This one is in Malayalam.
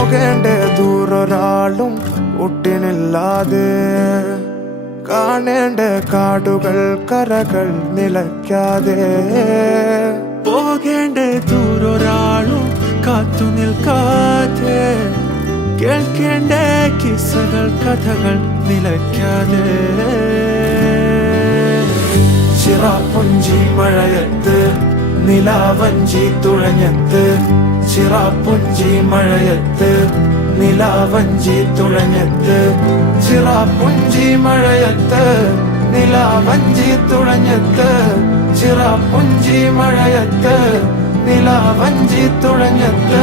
പോകേണ്ട ദൂരൊരാളും ഒട്ടിനില്ലാതെ കാണേണ്ട കാടുകൾ കരകൾ നിലയ്ക്കാതെ പോകേണ്ട ദൂരൊരാളും കാത്തു നിൽക്കാതെ കേൾക്കേണ്ട കിസ്സകൾ കഥകൾ നിലയ്ക്കാതെ ചിറാപ്പുഞ്ചി മഴയത്ത് നിലാവഞ്ചി തുഴഞ്ഞത്ത് ചിറാപ്പുഞ്ചി മഴയത്ത് നിലാവഞ്ചി തുഴഞ്ഞത്ത് ചിറാപ്പുഞ്ചി മഴയത്ത് നിലാവഞ്ചി തുഴഞ്ഞത്ത് ചിറാപ്പുഞ്ചി മഴയത്ത് നിലാവഞ്ചി തുഴഞ്ഞത്ത്